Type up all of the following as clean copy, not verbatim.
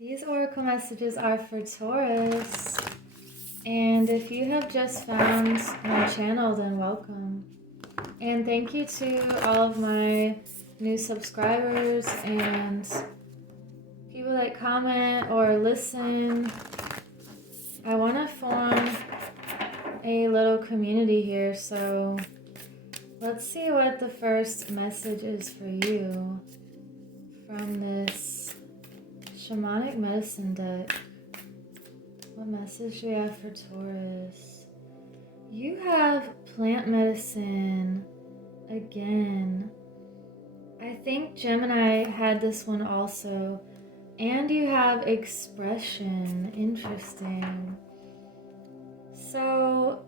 These oracle messages are for Taurus, and if you have just found my channel, then welcome. And thank you to all of my new subscribers and people that comment or listen. I want to form a little community here, so let's see what the first message is for you from this shamanic medicine deck. What message do we have for Taurus? You have plant medicine again. I think Gemini had this one also. And you have expression. Interesting. So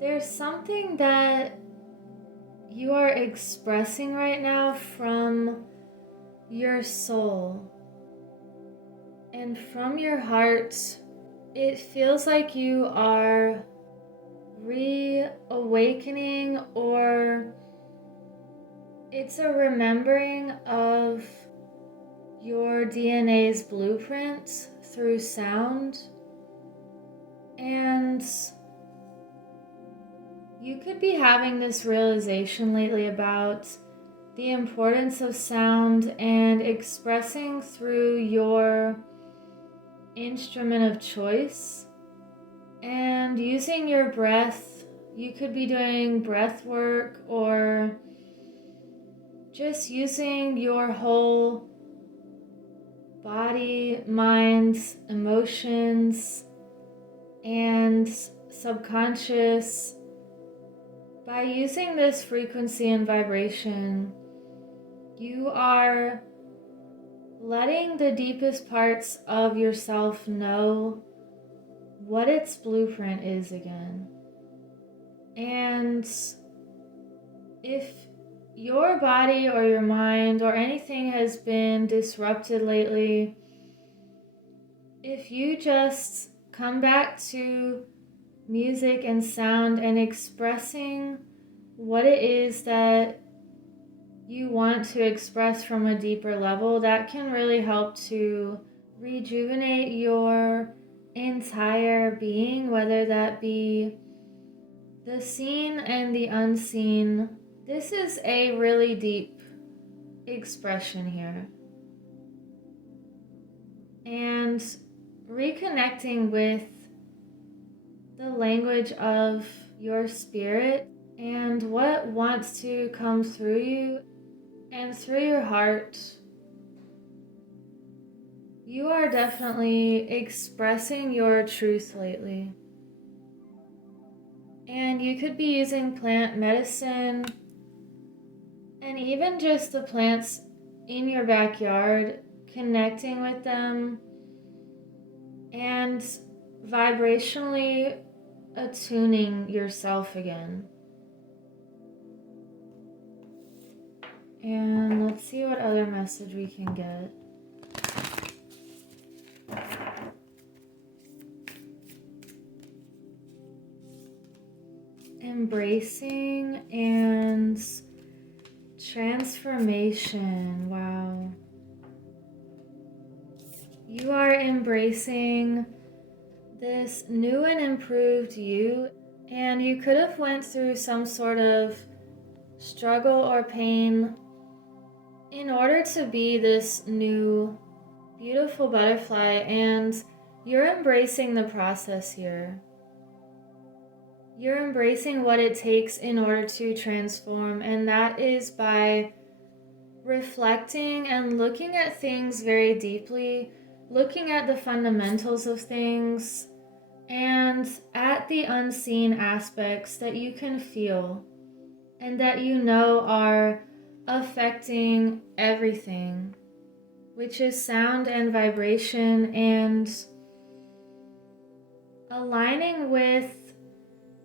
there's something that you are expressing right now from your soul and from your heart. It feels like you are reawakening, or it's a remembering of your DNA's blueprint through sound. And you could be having this realization lately about the importance of sound and expressing through your instrument of choice and using your breath. You could be doing breath work or just using your whole body, mind, emotions, and subconscious. By using this frequency and vibration, you are letting the deepest parts of yourself know what its blueprint is again. And if your body or your mind or anything has been disrupted lately, if you just come back to music and sound and expressing what it is that you want to express from a deeper level, that can really help to rejuvenate your entire being, whether that be the seen and the unseen. This is a really deep expression here. And reconnecting with the language of your spirit and what wants to come through you and through your heart. You are definitely expressing your truth lately. And you could be using plant medicine and even just the plants in your backyard, connecting with them and vibrationally attuning yourself again. And let's see what other message we can get. Embracing and transformation. Wow. You are embracing this new and improved you, and you could have went through some sort of struggle or pain in order to be this new beautiful butterfly, and you're embracing the process here. You're embracing what it takes in order to transform, and that is by reflecting and looking at things very deeply, looking at the fundamentals of things, and at the unseen aspects that you can feel and that you know are affecting everything, which is sound and vibration, and aligning with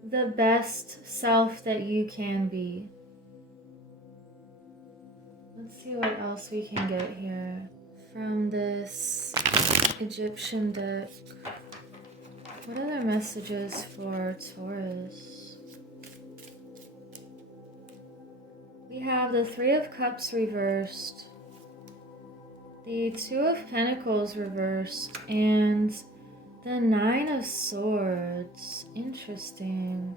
the best self that you can be. Let's see what else we can get here from this Egyptian deck. What other messages for Taurus? We have the Three of Cups reversed. the Two of Pentacles reversed, and the Nine of Swords. Interesting.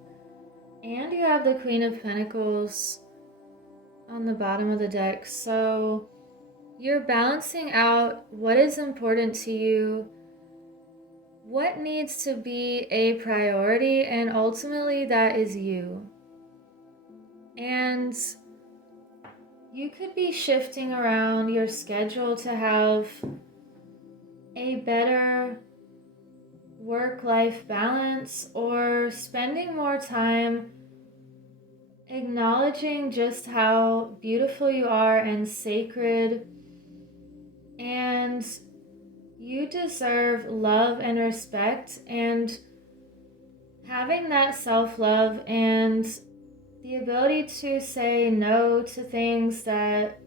And you have the Queen of Pentacles on the bottom of the deck. So you're balancing out what is important to you, what needs to be a priority, and ultimately that is you. And you could be shifting around your schedule to have a better work-life balance, or spending more time acknowledging just how beautiful you are and sacred, and you deserve love and respect, and having that self-love and the ability to say no to things that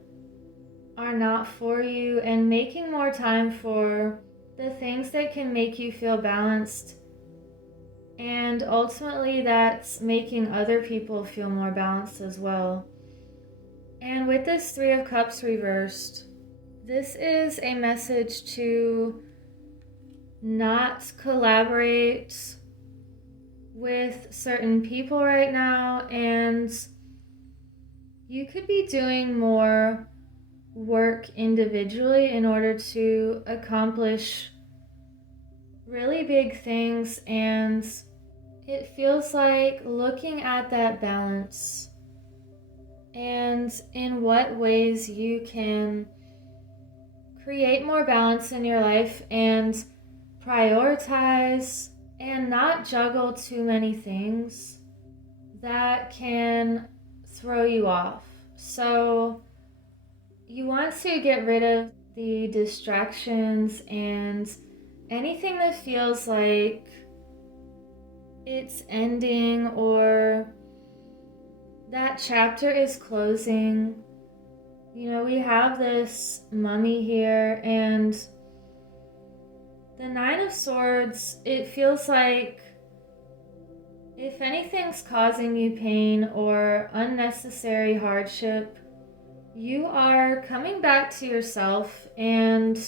are not for you, and making more time for the things that can make you feel balanced, and ultimately that's making other people feel more balanced as well. And with this Three of Cups reversed, this is a message to not collaborate with certain people right now, and you could be doing more work individually in order to accomplish really big things. And it feels like looking at that balance and in what ways you can create more balance in your life and prioritize and not juggle too many things that can throw you off. So you want to get rid of the distractions and anything that feels like it's ending or that chapter is closing. You know, we have this mummy here, and the Nine of Swords, it feels like if anything's causing you pain or unnecessary hardship, you are coming back to yourself and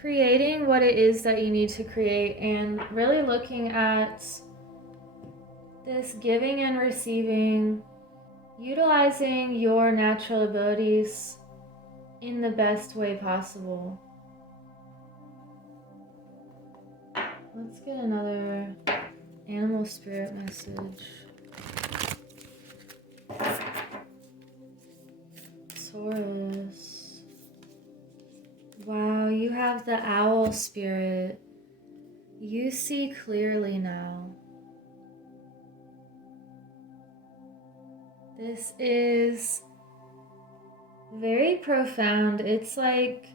creating what it is that you need to create, and really looking at this giving and receiving, utilizing your natural abilities in the best way possible. Let's get another animal spirit message. Taurus. Wow, you have the owl spirit. You see clearly now. This is very profound. It's like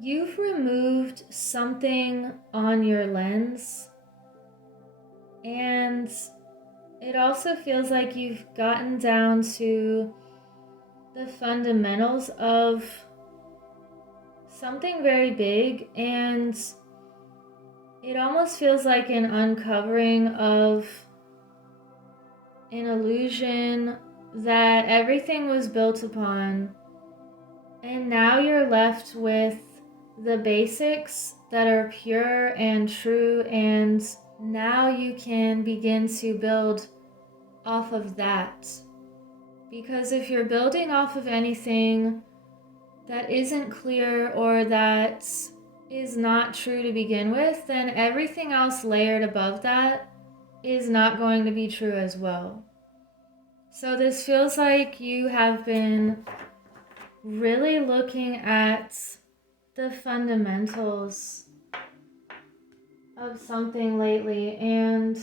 you've removed something on your lens, and it also feels like you've gotten down to the fundamentals of something very big, and it almost feels like an uncovering of an illusion that everything was built upon, and now you're left with the basics that are pure and true, and now you can begin to build off of that. Because if you're building off of anything that isn't clear or that is not true to begin with, then everything else layered above that is not going to be true as well. So this feels like you have been really looking at the fundamentals of something lately, and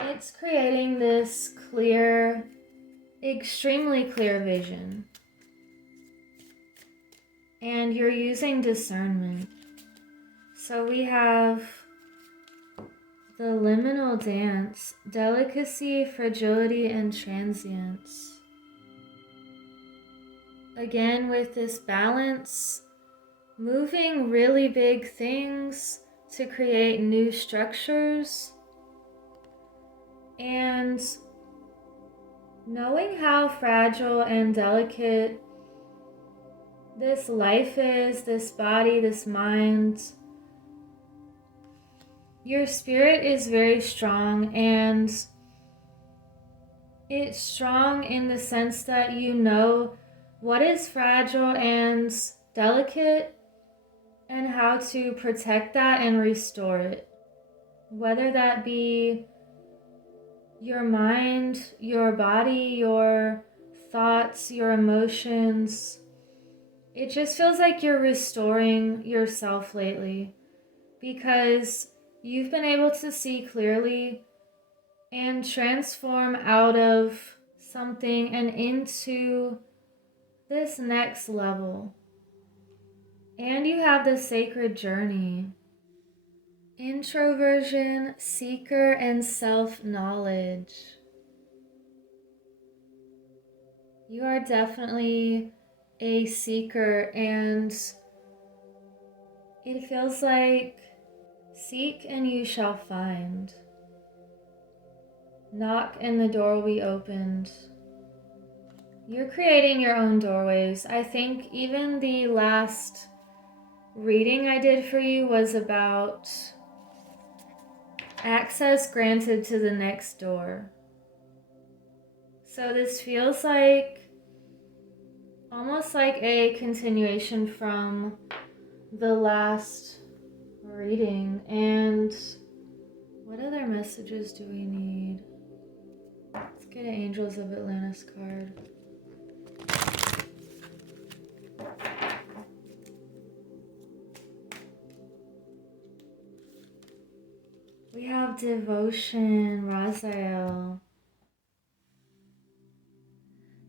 it's creating this clear, extremely clear vision. And you're using discernment. So we have the liminal dance, delicacy, fragility, and transience. Again, with this balance, moving really big things to create new structures, and knowing how fragile and delicate this life is, this body, this mind, your spirit is very strong, and it's strong in the sense that you know what is fragile and delicate and how to protect that and restore it. Whether that be your mind, your body, your thoughts, your emotions. It just feels like you're restoring yourself lately because you've been able to see clearly and transform out of something and into this next level. And you have this sacred journey. Introversion, seeker, and self-knowledge. You are definitely a seeker, and it feels like seek and you shall find. Knock and the door will be opened. You're creating your own doorways. I think even the last reading I did for you was about access granted to the next door. So this feels like almost like a continuation from the last reading. And what other messages do we need? Let's get an Angels of Atlantis card. We have Devotion, Raziel.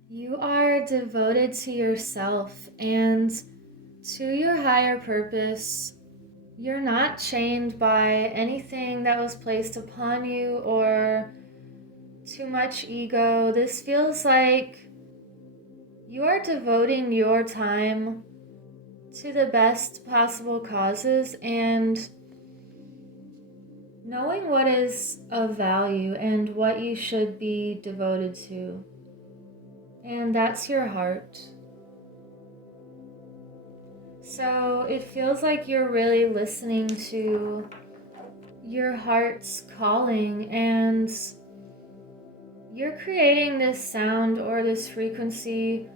You are devoted to yourself and to your higher purpose. You're not chained by anything that was placed upon you or too much ego. This feels like you are devoting your time to the best possible causes and knowing what is of value and what you should be devoted to. And that's your heart. So it feels like you're really listening to your heart's calling, and you're creating this sound or this frequency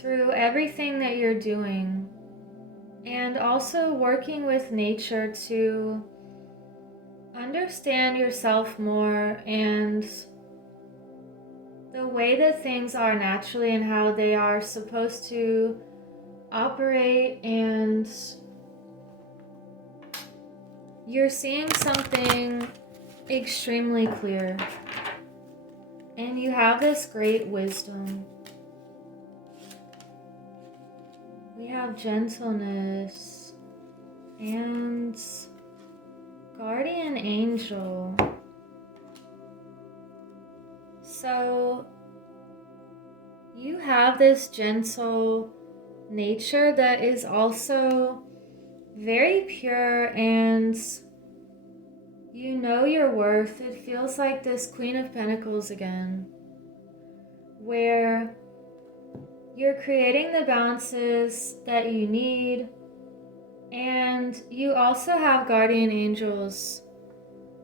through everything that you're doing, and also working with nature to understand yourself more and the way that things are naturally and how they are supposed to operate. And you're seeing something extremely clear, and you have this great wisdom. We have gentleness and guardian angel. So you have this gentle nature that is also very pure, and you know your worth. It feels like this Queen of Pentacles again, where you're creating the balances that you need, and you also have guardian angels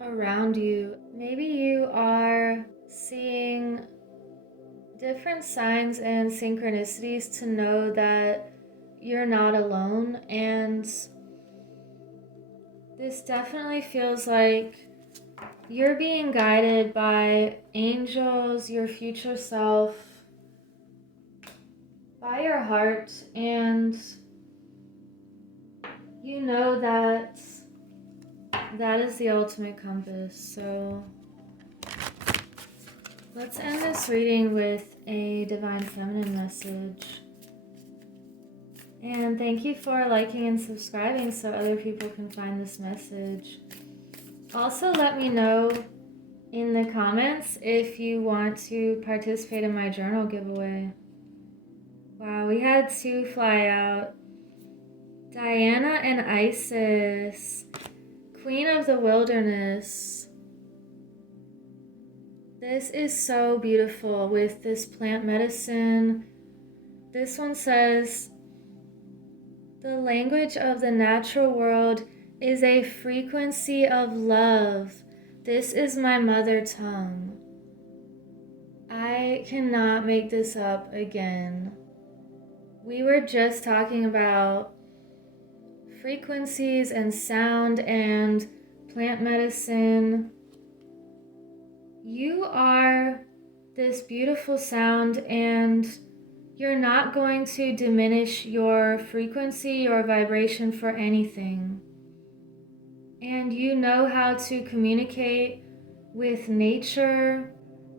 around you. Maybe you are seeing different signs and synchronicities to know that you're not alone, and this definitely feels like you're being guided by angels, your future self, by your heart, and you know that that is the ultimate compass. So let's end this reading with a Divine Feminine message. And thank you for liking and subscribing so other people can find this message. Also, let me know in the comments if you want to participate in my journal giveaway. Wow, we had two fly out. Diana and Isis, Queen of the Wilderness. This is so beautiful with this plant medicine. This one says, the language of the natural world is a frequency of love. This is my mother tongue. I cannot make this up again. We were just talking about frequencies and sound and plant medicine. You are this beautiful sound, and you're not going to diminish your frequency or vibration for anything. And you know how to communicate with nature,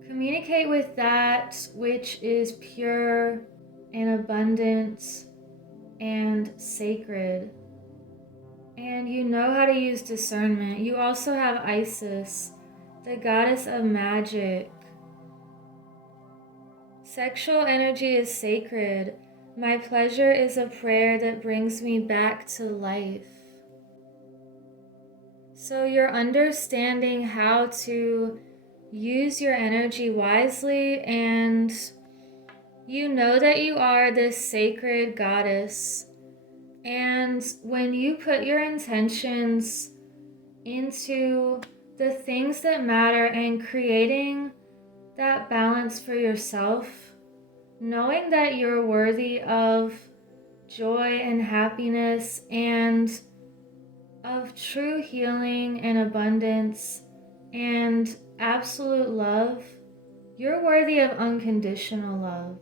communicate with that which is pure and abundant and sacred. And you know how to use discernment. You also have Isis, the goddess of magic. Sexual energy is sacred. My pleasure is a prayer that brings me back to life. So you're understanding how to use your energy wisely, and you know that you are this sacred goddess. And when you put your intentions into the things that matter and creating that balance for yourself, knowing that you're worthy of joy and happiness and of true healing and abundance and absolute love, you're worthy of unconditional love.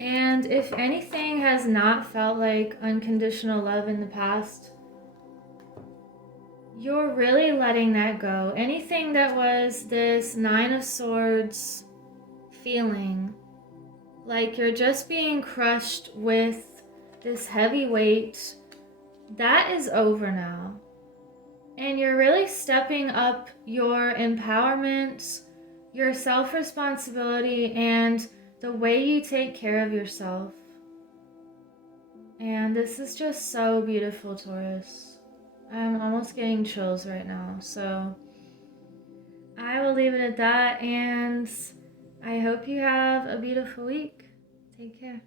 And if anything has not felt like unconditional love in the past, you're really letting that go. Anything that was this Nine of Swords feeling, like you're just being crushed with this heavy weight, that is over now. And you're really stepping up your empowerment, your self-responsibility, and the way you take care of yourself. And this is just so beautiful, Taurus. I'm almost getting chills right now. So I will leave it at that, and I hope you have a beautiful week. Take care.